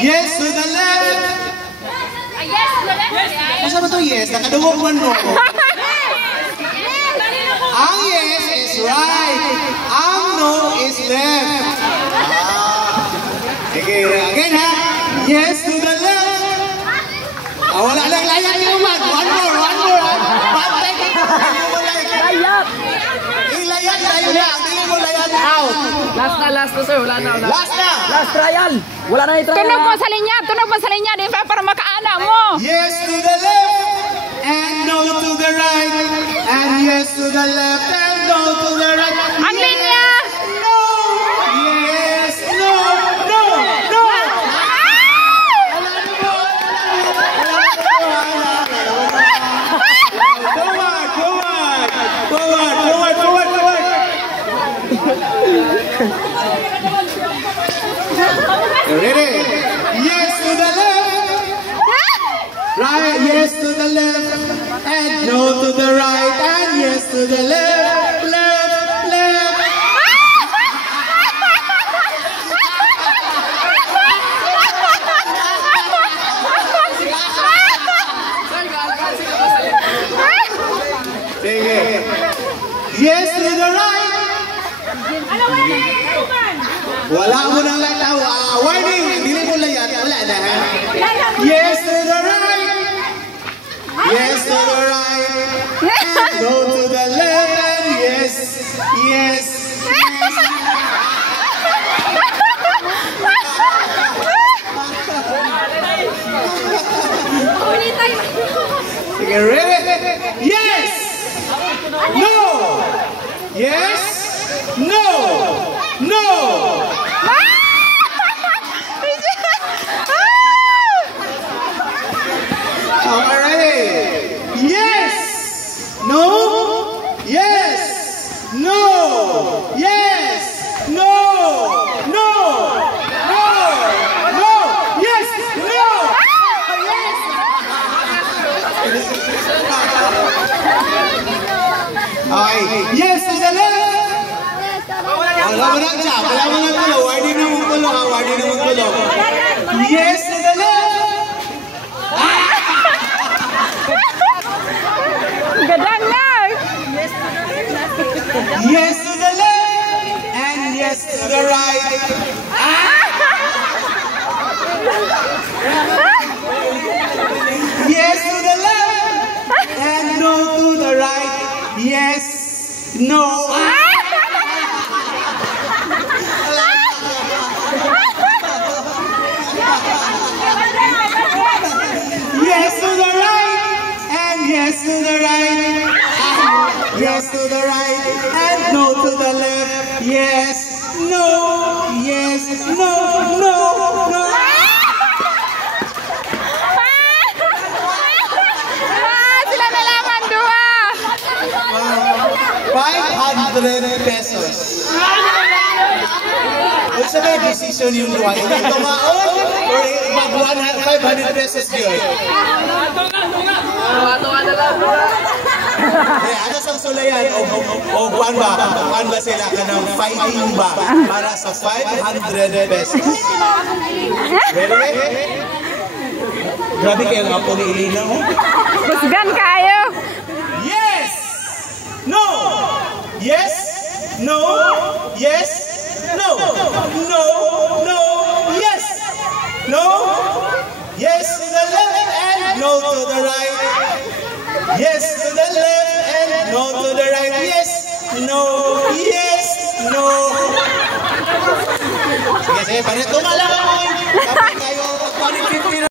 Yes to the left. Yes to the left. Masa ba ito yes? Nakadungog man mo. Ang yes is right. Ang no is left. Okay, again ha. Yes to the left. Wala lang layan niyo man. One more. Layap! Ilayan tayo na. Hindi mo layan out. Last na sir. Wala na. Last na. Last trial. Wala na i-trial. Tunog mo sa linya. Di ba para makaana mo? Yes to the left and no to the right. And yes to the left and no to the right. Ang linya! No! Yes! No! No! No! Ready? Yes to the left. Right, yes to the left. And no to the right. And yes to the left. Left. Sige. Yes to the right. Wala mo nang lataw. Warning! Dili mo layan. Wala na ha. Yes to the right. Yes to the right. And no to the left. And yes. Sige, ready? Yes! No! Yes! No! No! Alright. Yes! No! Yes! No! Yes! No! No! No! No! Yes! No! Yes! Okay. Yes to the left! Wala mo lang siya. Wala mo lang tulo. Warning na mong tulo. Warning na mong tulo. Yes to the left! Gadang na! Yes to the left! And yes to the right. Yes to the left! And no to the right. Yes. No. Yes to the right, and yes to the right, yes to the right, and no to the left, yes, no, no. Sila nalaman dua. 500 pesos. Kung sa may decision yung luha, hindi tumaon or mag 500 pesos yun? Tunga na lang. Ano sa sulayan o buwan ba sila ka ng fighting ba para sa 500 pesos? Ready? Grabe kayo nga po ni Elena, oh. Husgan kayo. Yes! No! Yes! No! Yes! No! No! No! Yes! No! Yes to the left and no to the right. Yes to the left and no to the right. Yes! No! Yes! No! Sige, pareto nga lang ako. Kapag kayo, 150 na.